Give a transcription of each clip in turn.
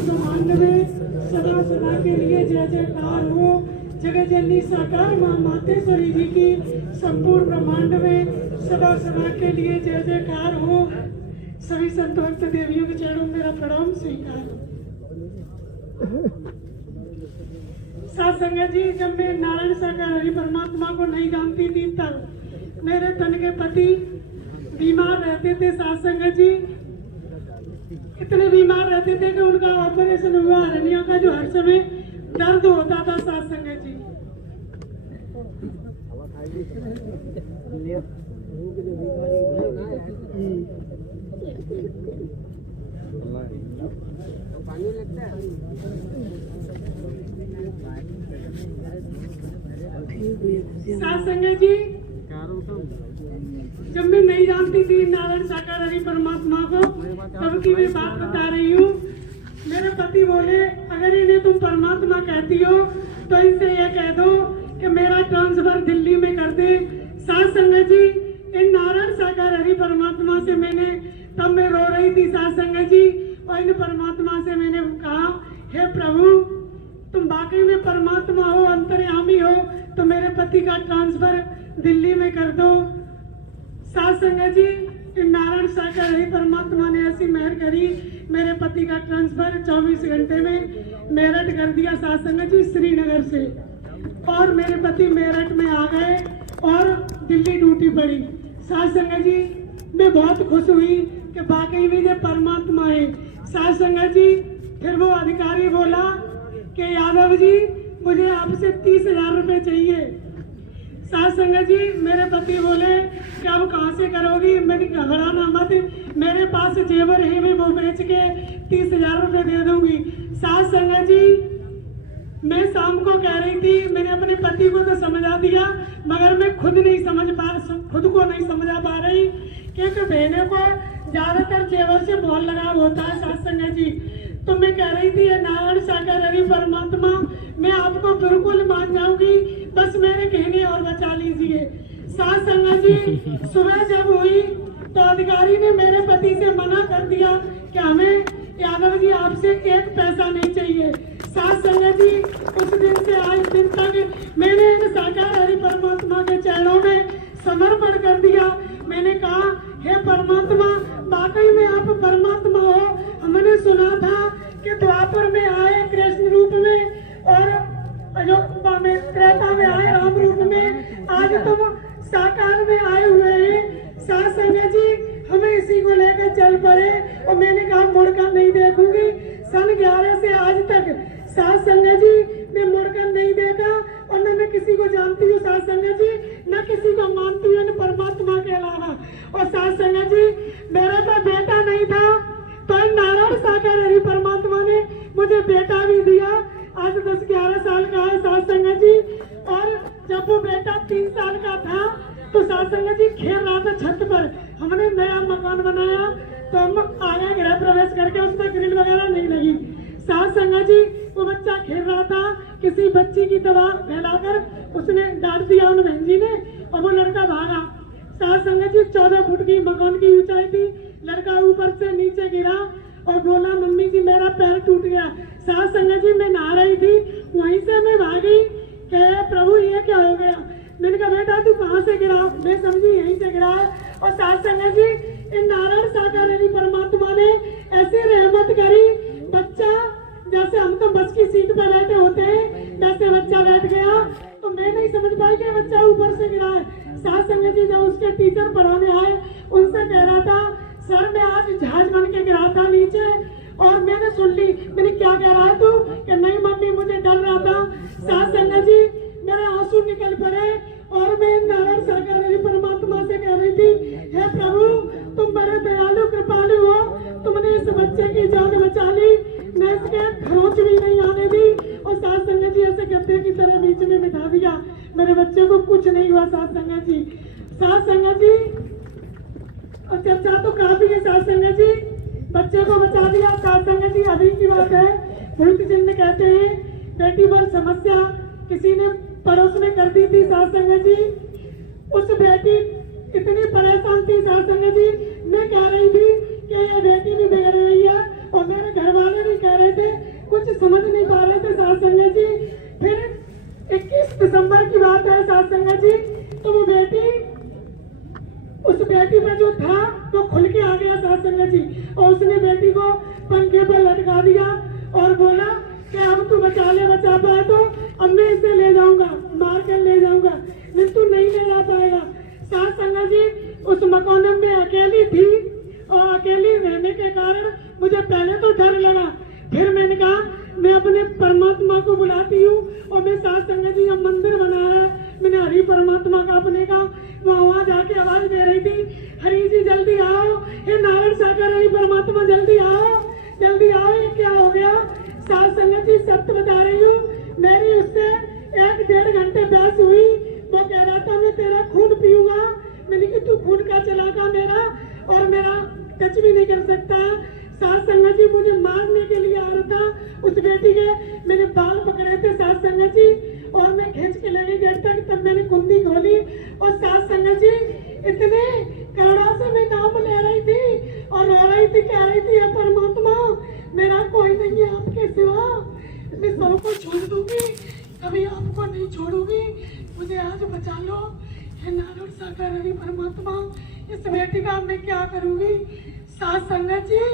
संपूर्ण ब्रह्मांड में सदा सदा के लिए जय जयकार हो। जगत जननी साकार माँ मातेश्वरी जी की संपूर्ण ब्रह्मांड में सदा सदा के लिए जय जयकार हो। सभी संत भक्त देवियों के चरणों में मेरा प्रणाम स्वीकार। साथ संगत जी, जब मैं नारायण साकार हरि परमात्मा को नहीं जानती थी तब मेरे तन के पति बीमार रहते थे। साथ संगत जी, इतने बीमार रहते थे कि उनका ऑपरेशन हुआ हरनिया का, जो हर समय दर्द होता था। साथ संगत जी, साथ संगत जी, जब मैं नहीं जानती थी नारायण साकार हरि परमात्मा को, तब की मैं बात बता रही हूँ। मेरे पति बोले, अगर इन्हें तुम परमात्मा कहती हो तो इनसे ये कह दो कि मेरा ट्रांसफर दिल्ली में कर दे। साथ संगत जी, इन नारायण साकार हरि परमात्मा से मैंने, तब मैं रो रही थी साथ संगत जी, और इन परमात्मा से मैंने कहा, हे प्रभु, तुम वाकई में परमात्मा हो, अंतर्यामी हो, तो मेरे पति का ट्रांसफर दिल्ली में कर दो। साथ संगत जी, नारायण साकार हरि परमात्मा ने ऐसी मेहर करी, मेरे पति का ट्रांसफर 24 घंटे में मेरठ कर दिया। साथ संगत जी, श्रीनगर से, और मेरे पति मेरठ में आ गए और दिल्ली ड्यूटी पड़ी। साथ संगत जी, मैं बहुत खुश हुई कि वाकई में ये परमात्मा है। साथ संगत जी, फिर वो अधिकारी बोला कि यादव जी, मुझे आपसे 30,000 रुपए चाहिए। साथ संगत जी, मेरे पति बोले कि अब कहाँ से करोगी? मैंने घबराना मत, मेरे पास जेवर है, मैं वो बेच के 30,000 रुपए दे दूंगी। साथ संगत जी, मैं शाम को कह रही थी, मैंने अपने पति को तो समझा दिया, मगर मैं खुद को नहीं समझा पा रही, क्योंकि बहनों को ज्यादातर जेवर से बहुत लगाव होता है। साथ संगत जी, तो मैं कह रही थी, नारायण साकार हरि परमात्मा, मैं आपको बिल्कुल मान जाऊंगी, बस मेरे कहने और बचा लीजिए। साथ संगत जी, सुबह जब हुई तो अधिकारी ने मेरे पति से मना कर दिया कि हमें यादव जी आपसे 1 पैसा नहीं चाहिए। साथ संगत जी, उस दिन से आज दिन तक मैंने इन साकार हरि परमात्मा के चरणों में समर्पण कर दिया। मैंने कहा, हे परमात्मा, वाकई में आप परमात्मा हो। हमने सुना था कि द्वापर में आए कृष्ण रूप में, और अयोध्या में त्रेता में आए राम रूप में, आज तुम साकार में आए हुए हैं। साथ संगत जी, हमें इसी को लेकर चल पड़े, और मैंने कहा मुड़कर नहीं देखूंगी। सन 11 से आज तक साथ संगत जी, मैं मुड़कर नहीं देखा, और न मैं किसी को जानती हूँ साथ संगत जी, न किसी को मानती हूँ परमात्मा के अलावा। और साथ संगत जी, मेरा तो बेटा नहीं था, तो नारायण साकार हरि परमात्मा ने मुझे बेटा भी दिया। आज 10-11 साल का है साथ संगत जी, और जब वो बेटा 3 साल का था तो साथ संगत जी खेल रहा था छत पर। हमने नया मकान बनाया तो हम आगे गृह प्रवेश करके उसमें ग्रिल वगैरह नहीं लगी। साथ संगत जी, वो बच्चा खेल रहा था, किसी बच्ची की दवा फैलाकर उसने डांट दिया उन बहन जी ने, और वो लड़का भागा। साथ संगत जी, 14 फुट की मकान की ऊंचाई थी, लड़का ऊपर से नीचे गिरा और बोला, मम्मी जी मेरा पैर टूट गया। साथ संगत जी, मैं नहा रही थी, वहीं से मैं भागी कि प्रभु ये क्या हो गया। मैंने कहा, बेटा तू कहाँ से गिरा? मैं समझी यहीं से गिरा है। और साथ संगत जी, इन नारायण साकार हरि परमात्मा ने ऐसी रहमत करी, बच्चा जैसे हम तो बस की सीट पर बैठे होते हैं वैसे बच्चा बैठ गया, तो मैं नहीं समझ पाई कि बच्चा ऊपर से गिरा है। साथ संगत जी, जब उसके टीचर पढ़ाने आए, उनसे कह रहा था, सर मैं आज जहाज बन के गिरा था नीचे, और मैंने सुन ली। मैंने क्या कह रहा है तू? कि नहीं मम्मी, मुझे डर रहा था। साथ संगत जी, मेरे आंसू निकल पड़े, और मैं नारायण साकार हरि परमात्मा से कह रही थी, हे प्रभु, तुम बड़े दयालु कृपालु हो, तुमने इस बच्चे की जान बचा ली, मैं इसके खरोंच भी नहीं आने दी। और साथ संगत जी, ऐसे गद्दे की तरह बीच में बिठा दिया, मेरे बच्चे को कुछ नहीं हुआ। साथ संगत जी, साथ संगत जी, और चर्चा तो काफी है। साथ संगत जी, बच्चे को बचा दिया। साथ संगत जी, अभी की बात है, भूत चिन्ह कहते हैं, बेटी पर समस्या किसी ने पड़ोस में कर दी थी। साथ संगत जी, उस बेटी इतनी परेशान थी। साथ संगत जी, मैं कह रही थी कि ये बेटी भी बिगड़ रही है, और मेरे घर वाले भी कह रहे थे खुल के आ गया साथ संगत जी, और उसने बेटी को पंखे पर लटका दिया और बोला कि अब तू बचा पाए तो अब मैं इसे ले जाऊंगा, मार कर ले जाऊंगा, लेकिन तू नहीं ले जा पाएगा। साथ संगत जी उस मकान में अकेली थी और अकेली रहने के कारण मुझे पहले तो डर लगा, फिर मैंने कहा मैं अपने परमात्मा को बुलाती हूँ और मैं साथ संगत जी अब मंदिर बनाया है, मैंने हरि परमात्मा का अपने का वहाँ जाके आवाज दे रही थी, हरि जी जल्दी आओ, हे नारायण सागर हरि परमात्मा जल्दी आओ, जल्दी आओ। ये क्या हो गया? साथ संगत जी सत्य बता रही हूँ, मेरी उससे 1-1.5 घंटे बहस हुई। वो कह रहा था मैं तेरा खून पीऊंगा, मैंने कि तू खून का चलाका मेरा और मेरा टच भी नहीं कर सकता। साथ संगत जी मुझे मारने के लिए आ रहा था, उस बेटी के मेरे बाल पकड़े थे साथ संगत जी, और मैं खींच के ले गई गेट तक, तब मैंने कुंडी खोली और साथ संगत जी इतने करुणा से मैं नाम ले रही थी और रो रही थी, कह रही थी परमात्मा मेरा कोई नहीं है आपके सिवा, मैं सबको छोड़ दूंगी, कभी आपको नहीं छोड़ूंगी, मुझे आज बचा लो, हे नारायण सागर हरि परमात्मा, इस बेटी का मैं क्या करूंगी। साथ संगत जी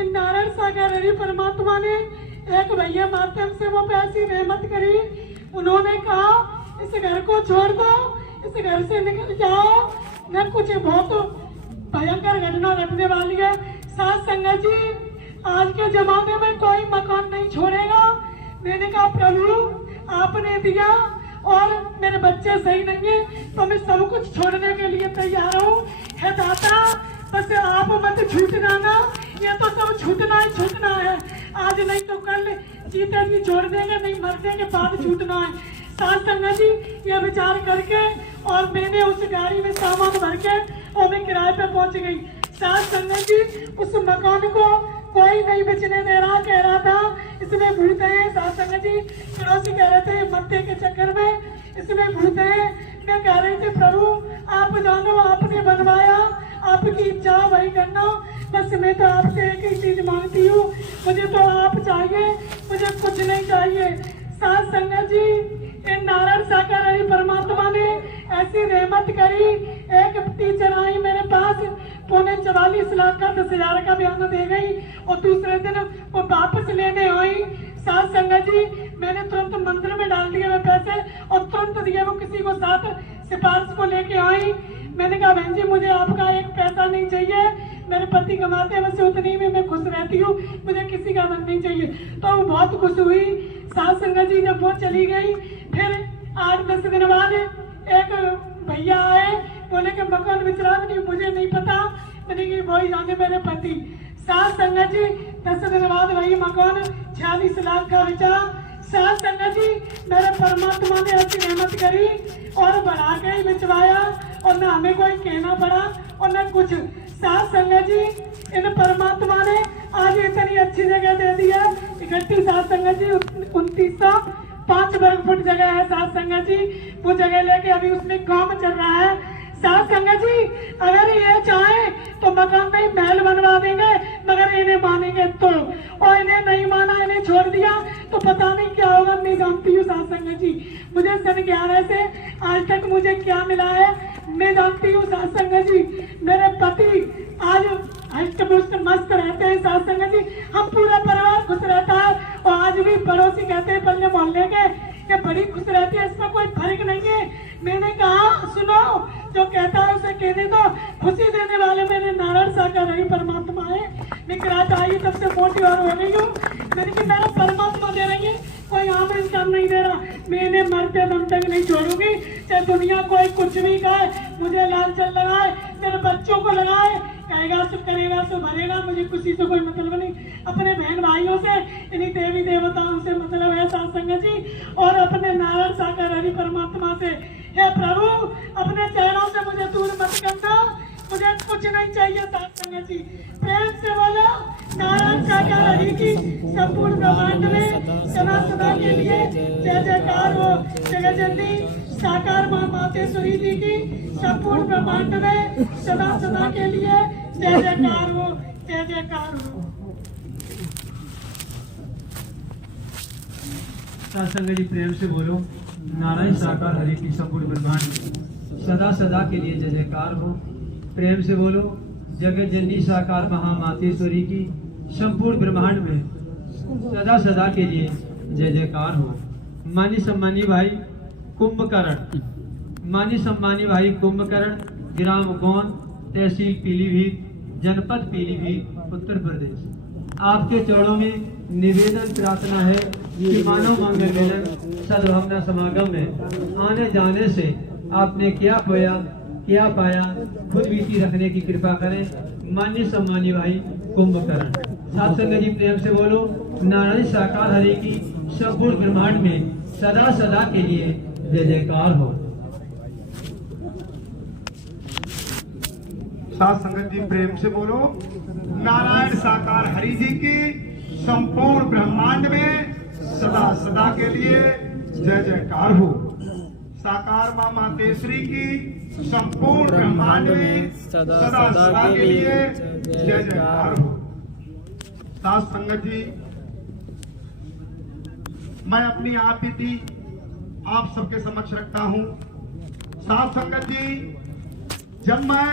इन नारायण सागर हरि परमात्मा ने एक भैया माध्यम से वो पैसी रहमत करी, उन्होंने कहा इस घर को छोड़ दो, इस घर से निकल जाओ, न कुछ बहुत भयंकर घटना घटने वाली है। साथ संगत जी आज के जमाने में कोई मकान नहीं छोड़ेगा। मैंने कहा प्रभु आपने दिया और मेरे बच्चे सही नहीं है तो मैं सब कुछ छोड़ने के लिए तैयार हूँ, हे दाता बस आप मत छूटना ना, ये तो सब छूटना ही छूटना है, आज नहीं तो कल जीते जी छोड़ देंगे, नहीं मरने के बाद छूटना है। साथ संगत जी ये विचार करके और मैंने उस गाड़ी में सामान भर के और मैं किराए पे पहुंच गई। साथ संगत जी उस मकान को कोई नहीं बेचने दे रहा, कह रहा था इसमें भूत है। साथ संगत जी पड़ोसी कह रहे थे मत्ते के चक्कर में इसमें भूत है, मैं कह रही थी प्रभु आप जानो, आपने बनवाया, आपकी इच्छा वही करना, बस मैं तो आपसे एक ही चीज मांगती हूँ, मुझे तो आप चाहिए, मुझे कुछ नहीं चाहिए। साथ संगत जी इन नारायण सागर हरि परमात्मा ने ऐसी रहमत करी, एक टीचर आई मेरे पास 44 लाख का 10,000 का बयान दे गई और दूसरे दिन वो वापस लेने आई। साथ संगत जी मैंने तुरंत मंदिर में डाल दिए वे पैसे और तुरंत दिए, वो किसी को साथ सिफारिश को लेके आई। मैंने कहा बहन जी मुझे आपका एक पैसा नहीं चाहिए, मेरे पति कमाते हैं वैसे उतनी में मैं खुश रहती हूँ, मुझे किसी का धन नहीं चाहिए। तो वो बहुत खुश हुई। साथ संगत जी जब वो चली गई फिर 8-10 दिन बाद एक भैया आए, बोले कि मकान बिचरा नहीं, मुझे नहीं पता, मैंने कि वही जाने मेरे पति। साथ संगत जी 10 दिन बाद वही मकान 46 लाख का बिचा। साथ संगत जी मेरे परमात्मा ने ऐसी रहमत करी और बढ़ा के ही बिचवाया और न हमें कोई कहना पड़ा और न कुछ। साथ संगत जी इन परमात्मा ने आज इतनी अच्छी जगह दे दी है, इकट्ठी साथ संगत जी 2905 वर्ग फुट जगह है। साथ संगत जी वो जगह लेके अभी उसमें काम चल रहा है। साथ संगत जी अगर ये चाहे तो मकान में महल बनवा देंगे, मगर इन्हें मानेंगे तो, और इन्हें नहीं माना, इन्हें छोड़ दिया तो पता नहीं क्या होगा। मैं जानती हूँ साथ संगत जी, मुझे सन 11 से आज तक मुझे क्या मिला है मैं जानती हूँ। साथ संगत जी मेरे पति आज हष्ट पुष्ट मस्त रहते हैं। साथ संगत जी हम पूरा परिवार खुश रहता है और आज भी पड़ोसी कहते हैं पल्ले मोहल्ले के कि बड़ी खुश रहती है, इसमें कोई फर्क नहीं है। मैंने कहा सुनो, जो कहता है उसे कहने दो, खुशी देने वाले मेरे नारायण सागर हरि परमात्मा है। मैं किराया आई तब से मोटी और हो गई हूँ, मैंने कि मेरा परमात्मा दे रही है, कोई आम इंसान नहीं दे रहा। मैंने मरते दम तक नहीं छोड़ूंगी, चाहे दुनिया कोई कुछ भी कहे, मुझे लालचन लगाए, मेरे बच्चों को लगाए, कहेगा सो करेगा सो भरेगा, मुझे किसी से कोई मतलब नहीं। अपने बहन भाइयों से, इन्हीं देवी देवताओं से मतलब है साथ संगत जी, और अपने नारायण सागर हरि परमात्मा से। हे प्रभु अपने चरणों से मुझे दूर मत करना, मुझे कुछ नहीं चाहिए। साथ संगत जी प्रेम से बोलो नारायण सागर हरि की संपूर्ण ब्रह्मांड में सदा सदा के लिए जय जयकार हो। जगत जननी साकार माँ मातेश्वरी जी की संपूर्ण ब्रह्मांड में सदा सदा के लिए जय जयकार हो, जय जयकार हो। सत्संग जी प्रेम से बोलो नारायण साकार हरि की संपूर्ण ब्रह्मांड सदा सदा के लिए जय जयकार हो। प्रेम से बोलो जगत जननी साकार महामातेश्वरी की संपूर्ण ब्रह्मांड में सदा सदा के लिए जय जयकार हो। मानी सम्मानी भाई कुंभकर्ण, मानी सम्मानी भाई कुंभकर्ण, ग्राम गौन, तहसील पीलीभीत, जनपद पीलीभीत, उत्तर प्रदेश। आपके चरणों में निवेदन प्रार्थना है कि मानव मंगल मिलन सद्भावना समागम में आने जाने से आपने क्या खोया क्या पाया, खुद बीती रखने की कृपा करें। मान्य सम्मानी भाई कुंभकर्ण। साथ संगत जी प्रेम से बोलो, नारायण साकार हरि की संपूर्ण ब्रह्मांड में सदा सदा के लिए जय जयकार हो। साथ संगत जी प्रेम से बोलो, नारायण साकार हरि जी की संपूर्ण ब्रह्मांड में सदा सदा के लिए जय जयकार हो। साकार मां मातेश्वरी की संपूर्ण ब्रह्मांड में सदा सदा के लिए जय जयकार हो। साथ संगत जी, मैं अपनी आप बीती आप सबके समक्ष रखता हूं। साथ संगत जी, जब मैं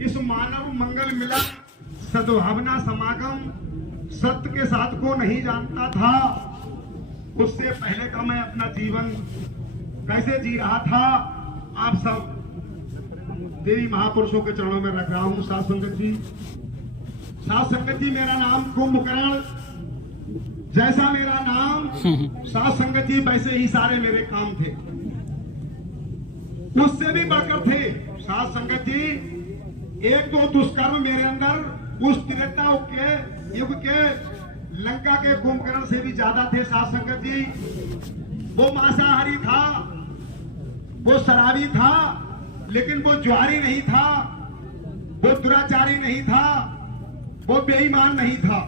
इस मानव मंगल मिलन सद्भावना समागम सत्य के साथ को नहीं जानता था, उससे पहले का मैं अपना जीवन कैसे जी रहा था, आप सब देवी महापुरुषों के चरणों में रख रहा हूं। साथ संगत जी, साथ संगत जी, मेरा नाम कुंभकर्ण, जैसा मेरा नाम साथ संगत जी वैसे ही सारे मेरे काम थे, उससे भी बढ़कर थे। साथ संगत जी, एक दो दुष्कर्म मेरे अंदर उस त्रेता के युग के लंका के कुंभकर्ण से भी ज्यादा थे। साथ संगत जी, वो मांसाहारी था, वो शराबी था, लेकिन वो ज्वारी नहीं था, वो दुराचारी नहीं था, वो बेईमान नहीं था।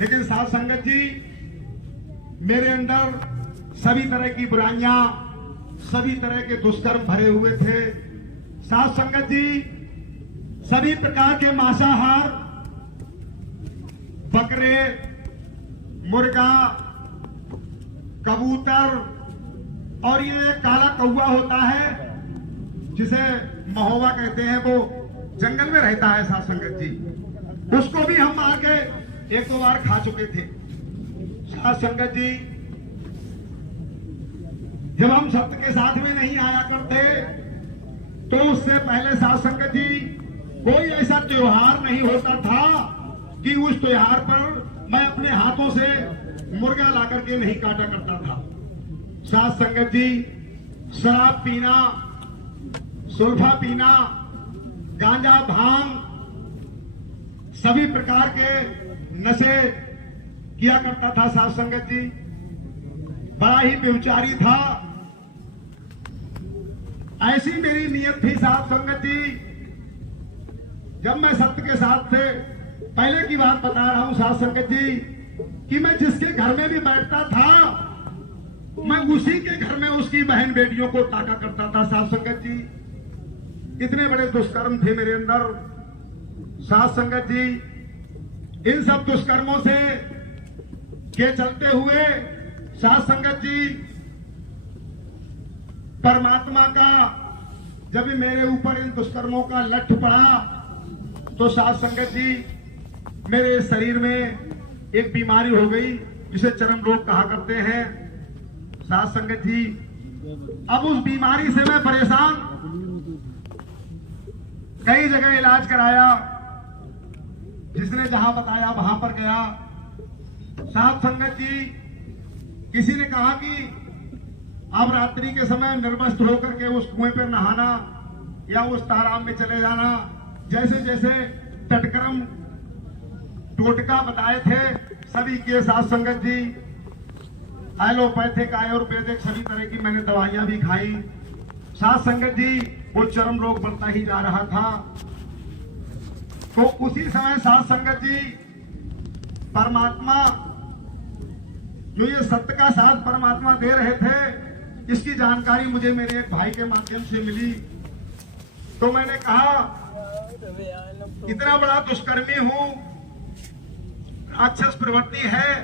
लेकिन साथ संगत जी, मेरे अंदर सभी तरह की बुराइयां, सभी तरह के दुष्कर्म भरे हुए थे। साथ संगत जी, सभी प्रकार के मांसाहार, बकरे, मुर्गा, कबूतर और ये काला कौवा होता है जिसे महोवा कहते हैं, वो जंगल में रहता है। साथ संगत जी, उसको भी हम मार के एक दो बार खा चुके थे। साथ संगत जी, जब हम सत्य के साथ में नहीं आया करते तो उससे पहले साथ संगत जी कोई ऐसा त्योहार नहीं होता था कि उस त्योहार पर मैं अपने हाथों से मुर्गा ला करके नहीं काटा करता था। साथ संगत जी, शराब पीना, सुल्फा पीना, गांजा, भांग, सभी प्रकार के नशे किया करता था। साथ संगत जी, बड़ा ही व्यभिचारी था, ऐसी मेरी नियत थी। साथ संगत जी, जब मैं सत्य के साथ थे, पहले की बात बता रहा हूं साथ संगत जी, कि मैं जिसके घर में भी बैठता था, मैं उसी के घर में उसकी बहन बेटियों को ताका करता था। साथ संगत जी, इतने बड़े दुष्कर्म थे मेरे अंदर। साथ संगत जी, इन सब दुष्कर्मों से के चलते हुए साथ संगत जी, परमात्मा का जब मेरे ऊपर इन दुष्कर्मों का लठ पड़ा तो साथ संगत जी, मेरे शरीर में एक बीमारी हो गई जिसे चरम रोग कहा करते हैं। साथ संगत जी, अब उस बीमारी से मैं परेशान, कई जगह इलाज कराया, जिसने जहां बताया वहां पर गया। साथ संगत जी, किसी ने कहा कि अब रात्रि के समय निर्वस्त्र होकर के उस कुएं पर नहाना या उस तालाब में चले जाना, जैसे जैसे तटकर्म टोटका बताए थे सभी के। साथ संगत जी, एलोपैथिक, आयुर्वेदिक सभी तरह की मैंने दवाइयां भी खाई। साथ संगत जी, वो चरम रोग बढ़ता ही जा रहा था। तो उसी समय साथ संगत जी, परमात्मा जो ये सत्य का साथ परमात्मा दे रहे थे, इसकी जानकारी मुझे मेरे एक भाई के माध्यम से मिली। तो मैंने कहा, इतना बड़ा दुष्कर्मी हूं, राक्षस प्रवृत्ति है,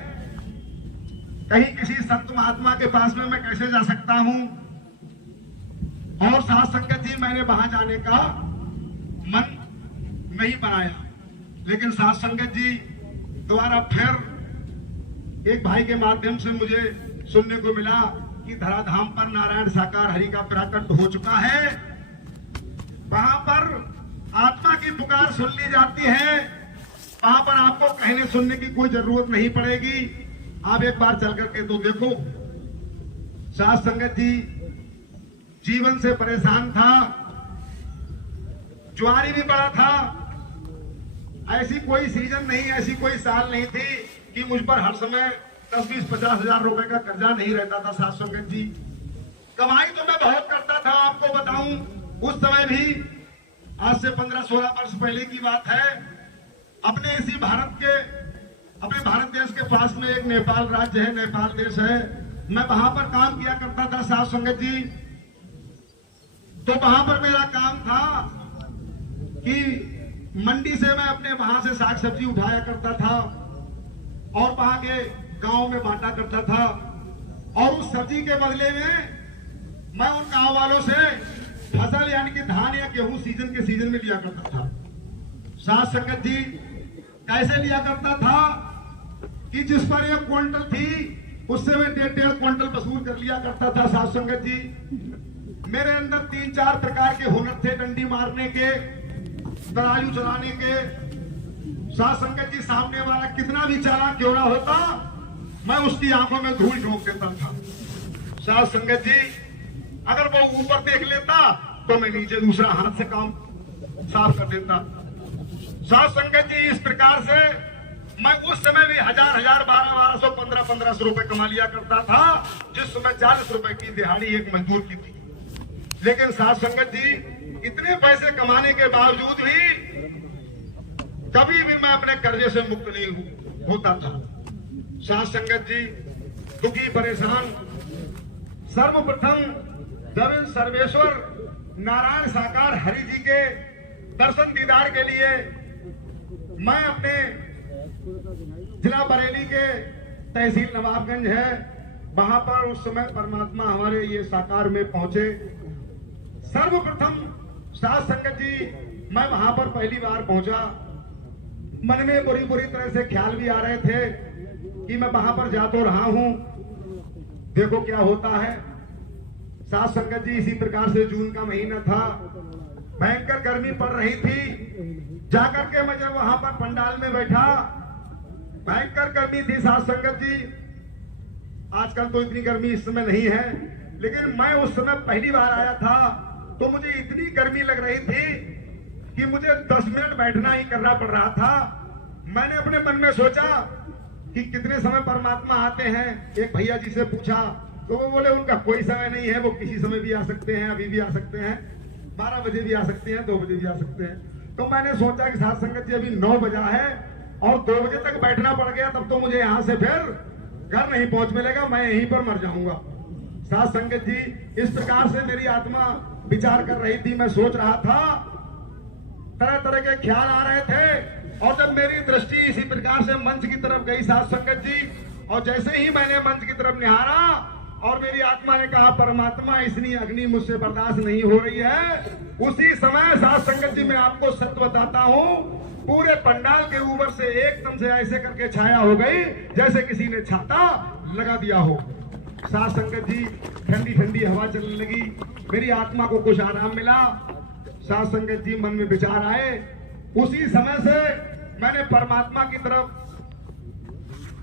कहीं किसी संत महात्मा के पास में मैं कैसे जा सकता हूं। और साथ संगत जी, मैंने वहां जाने का मन नहीं बनाया। लेकिन साथ संगत जी दोबारा फिर एक भाई के माध्यम से मुझे सुनने को मिला कि धराधाम पर नारायण साकार हरि का प्राकट हो चुका है। वहां पर आत्मा की पुकार सुन ली जाती है। वहां पर आपको कहने सुनने की कोई जरूरत नहीं पड़ेगी। आप एक बार चल करके तो देखो। साथ संगत जी जीवन से परेशान था, ज्वारी भी बड़ा था। ऐसी कोई सीजन नहीं, ऐसी कोई साल नहीं थी कि मुझ पर हर समय 10, 20, 50 हजार रुपए का कर्जा नहीं रहता था। साथ संगत जी कमाई तो मैं बहुत करता था। आपको बताऊं उस समय भी, आज से 15-16 वर्ष पहले की बात है, अपने इसी अपने भारत देश के पास में एक नेपाल राज्य है, नेपाल देश है। मैं वहां पर काम किया करता था साथ संगत जी। तो वहां पर मेरा काम था कि मंडी से मैं अपने वहां से साग सब्जी उठाया करता था और वहां के गांव में बांटा करता था। और उस सब्जी के बदले में मैं उन गांव वालों से फसल यानी कि धान या गेहूं सीजन के सीजन में लिया करता था। साथ संगत जी कैसे लिया करता था कि जिस पर 1 क्विंटल थी उससे मैं 1.5 क्विंटल वसूल कर लिया करता था। साथ संगत जी मेरे अंदर 3-4 प्रकार के हुनर थे, डंडी मारने के, तराजू चलाने के। साथ संगत जी सामने वाला कितना भी चालाक क्यों ना होता, मैं उसकी आंखों में धूल झोंक देता था। साथ संगत जी अगर वो ऊपर देख लेता तो मैं नीचे दूसरा हाथ से काम साफ कर देता। साथ संगत जी इस प्रकार से मैं उस समय भी 1000, 1200, 1500 रुपए कमा लिया करता था, जिस समय 40 रुपए की दिहाड़ी एक मजदूर की थी। लेकिन साथ संगत जी इतने पैसे कमाने के बावजूद भी कभी भी मैं अपने कर्जे से मुक्त नहीं होता था। साथ संगत जी दुखी परेशान, सर्वप्रथम जब इन सर्वेश्वर नारायण साकार हरि जी के दर्शन दीदार के लिए मैं अपने जिला बरेली के तहसील नवाबगंज है, वहां पर उस समय परमात्मा हमारे ये साकार में पहुंचे। सर्वप्रथम साथ संगत जी मैं वहां पर पहली बार पहुंचा। मन में बुरी तरह से ख्याल भी आ रहे थे कि मैं वहां पर जा तो रहा हूं, देखो क्या होता है। साथ संगत जी इसी प्रकार से जून का महीना था, भयंकर गर्मी पड़ रही थी। जाकर के मैं जब वहां पर पंडाल में बैठा, भयंकर गर्मी थी साथ संगत जी। आजकल तो इतनी गर्मी इस समय नहीं है, लेकिन मैं उस समय पहली बार आया था तो मुझे इतनी गर्मी लग रही थी कि मुझे 10 मिनट बैठना ही करना पड़ रहा था। मैंने अपने मन में सोचा कि कितने समय परमात्मा आते हैं। एक भैया जी से पूछा तो वो बोले उनका कोई समय नहीं है, वो किसी समय भी आ सकते हैं, अभी भी आ सकते हैं, 12 बजे भी आ सकते हैं, 2 बजे भी आ सकते हैं। तो मैंने सोचा कि साथ संगत जी अभी 9 बजा है और 2 बजे तक बैठना पड़ गया, तब तो मुझे यहाँ से फिर घर नहीं पहुंच मिलेगा, मैं यहीं पर मर जाऊंगा। साथ संगत जी इस प्रकार से मेरी आत्मा विचार कर रही थी। मैं सोच रहा था, तरह तरह के ख्याल आ रहे थे। और जब मेरी दृष्टि इसी प्रकार से मंच की तरफ गई साथ संगत जी, और जैसे ही मैंने मंच की तरफ निहारा और मेरी आत्मा ने कहा परमात्मा इतनी अग्नि मुझसे बर्दाश्त नहीं हो रही है, उसी समय साथ संगत जी मैं आपको सत्य बताता हूँ, पूरे पंडाल के ऊपर से एकदम से ऐसे करके छाया हो गई जैसे किसी ने छाता लगा दिया हो। साथ संगत जी ठंडी ठंडी हवा चलने लगी, मेरी आत्मा को कुछ आराम मिला। साथ संगत जी मन में विचार आए, उसी समय से मैंने परमात्मा की तरफ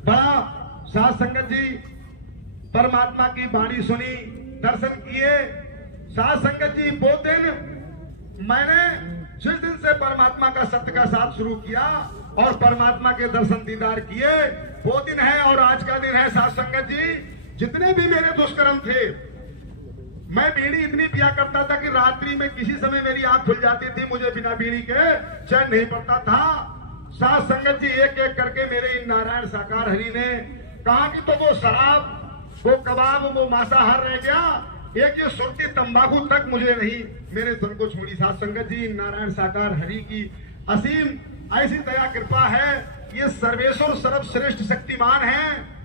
बढ़ा। साथ संगत जी परमात्मा की वाणी सुनी, दर्शन किए। साथ संगत जी वो दिन मैंने जिस दिन से परमात्मा का सत्य का साथ शुरू किया और परमात्मा के दर्शन दीदार किए, वो दिन है और आज का दिन है। साथ संगत जी जितने भी मेरे दुष्कर्म थे, मैं बीड़ी इतनी पिया करता था कि रात्रि में किसी समय मेरी आंख खुल जाती थी, मुझे बिना बीड़ी के चैन नहीं पड़ता था। साथ संगत जी एक एक करके मेरे इन नारायण साकार हरि ने कहा कि तो वो शराब, वो कबाब, वो मांसाहार रह गया, एक ये सुरती तंबाकू तक मुझे नहीं मेरे धन को छोड़ी। साथ संगत जी नारायण साकार हरि की असीम ऐसी दया कृपा है। ये सर्वेश्वर सर्वश्रेष्ठ शक्तिमान है,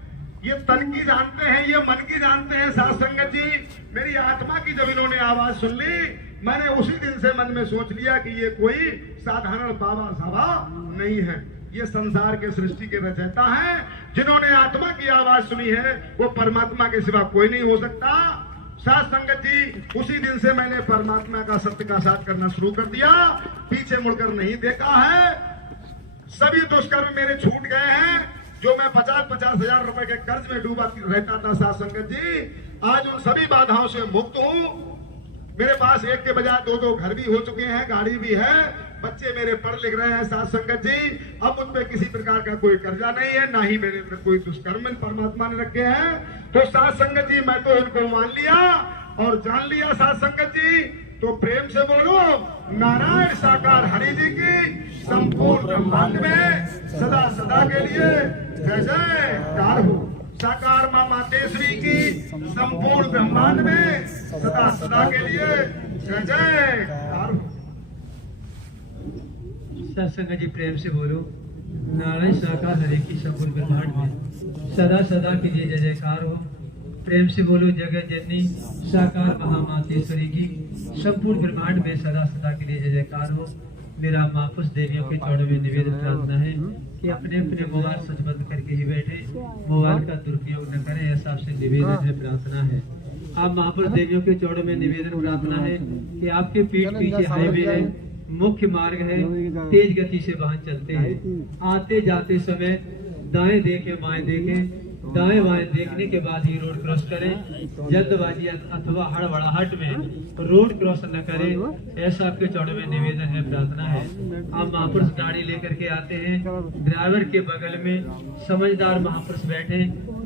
ये तन की जानते हैं, ये मन की जानते हैं। साथ संगत जी मेरी आत्मा की जब इन्होंने आवाज सुन ली, मैंने उसी दिन से मन में सोच लिया कि ये कोई साधारण बाबा साहब नहीं है। ये संसार के सृष्टि के रचयिता हैं। जिन्होंने आत्मा की आवाज सुनी है वो परमात्मा के सिवा कोई नहीं हो सकता। साथ संगत जी, उसी दिन से मैंने परमात्मा का सत्य का साथ करना शुरू कर दिया, पीछे मुड़कर नहीं देखा है। सभी दुष्कर्म मेरे छूट गए हैं। जो मैं 50-50 हजार रुपए के कर्ज में डूबा रहता था साथ संगत जी, आज उन सभी बाधाओं से मुक्त हूँ। मेरे पास एक के बजाय 2-2 घर भी हो चुके हैं, गाड़ी भी है, बच्चे मेरे पढ़ लिख रहे हैं साथ संगत जी। अब मुझ पे किसी प्रकार का कोई कर्जा नहीं है, ना ही मेरे अंदर कोई दुष्कर्म परमात्मा ने रखे हैं। तो साथ संगत जी, मैं तो इनको मान लिया और जान लिया साथ संगत जी। तो प्रेम से बोलो, नारायण साकार हरि जी की संपूर्ण ब्रह्मांड में सदा सदा के लिए जय जयकार हो। साकार मां मातेश्वरी की संपूर्ण ब्रह्मांड में सदा सदा के लिए जय जयकार हो। सत्संग जी प्रेम से बोलो, नारायण साकार हरि की संपूर्ण ब्रह्मांड में सदा सदा के लिए जय जयकार हो। प्रेम से बोलो, जगत जननी साकार महामातेश्वरी की संपूर्ण ब्रह्मांड में सदा सदा के लिए जय जयकार हो। मेरा महापुरुष देवियों के चौड़ों में निवेदन प्रार्थना है कि अपने अपने मोबाइल स्विच बंद करके ही बैठे, मोबाइल का दुरुपयोग न करें, ऐसा आपसे निवेदन है, प्रार्थना है। आप महापुरुष देवियों के चौड़ों में निवेदन प्रार्थना है कि आपके पीठ पीछे हाईवे है, मुख्य मार्ग है, तेज गति से वाहन चलते हैं। आते जाते समय दाएं देखें बाएं देखें, दाएं बाएं देखने के बाद ही रोड क्रॉस करें। जल्दबाजी अथवा हड़बड़ाहट में रोड क्रॉस न करें, ऐसा आपके चौड़े में निवेदन है, प्रार्थना है। आप महापुरुष गाड़ी लेकर के आते हैं, ड्राइवर के बगल में समझदार महापुरुष बैठे,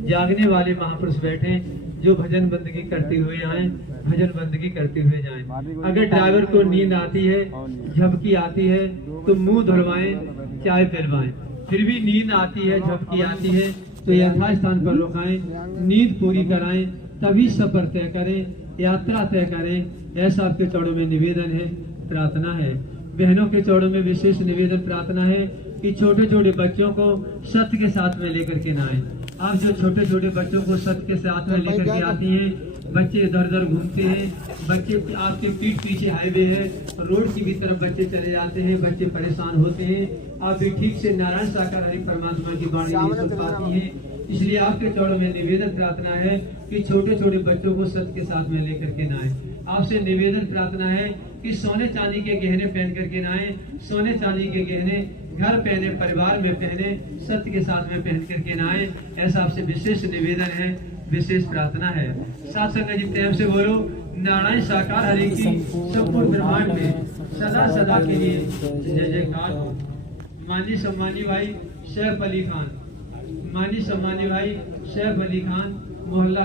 जागने वाले महापुरुष बैठे, जो भजन बंदगी करते हुए आए, भजन बंदगी करते हुए जाएं। अगर ड्राइवर को नींद आती है, झपकी आती है, तो मुंह धुलवाएं, चाय पिलवाएं। फिर भी नींद आती है, झपकी आती है, तो यथास्थान पर रुकाएं, नींद पूरी कराएं, तभी सफर तय करें, यात्रा तय करें। ऐसा आपके चौड़ों में निवेदन है, प्रार्थना है। बहनों के चौड़ों में विशेष निवेदन प्रार्थना है कि छोटे छोटे बच्चों को सत्य के साथ में लेकर के ना आए। आप जो छोटे छोटे बच्चों को सत्य के साथ में लेकर के आती हैं, बच्चे इधर उधर घूमते हैं, बच्चे आपके पीठ पीछे हाईवे है, रोड की भी तरफ बच्चे चले जाते हैं, बच्चे परेशान होते हैं। आप भी ठीक से नारायण साकार हरि परमात्मा की वाणी नहीं सुन पाती हैं। इसलिए आपके चौड़ों में निवेदन प्रार्थना है कि छोटे छोटे बच्चों को सत्य के साथ में लेकर के ना आए। आपसे निवेदन प्रार्थना है कि सोने चांदी के गहने पहन करके ना आए। सोने चांदी के गहने घर पहने, परिवार में पहने, सत्य के साथ में पहन करके ना आए। ऐसा आपसे विशेष निवेदन है, विशेष प्रार्थना है। साथ संगत जी प्रेम से बोलो, नारायण साकार हरि की संपूर्ण ब्रह्मांड में सदा सदा के लिए जय जयकार हो। माननीय सम्मानी भाई सैफ अली खान, माननीय सम्मानी भाई सैफ अली खान, मोहल्ला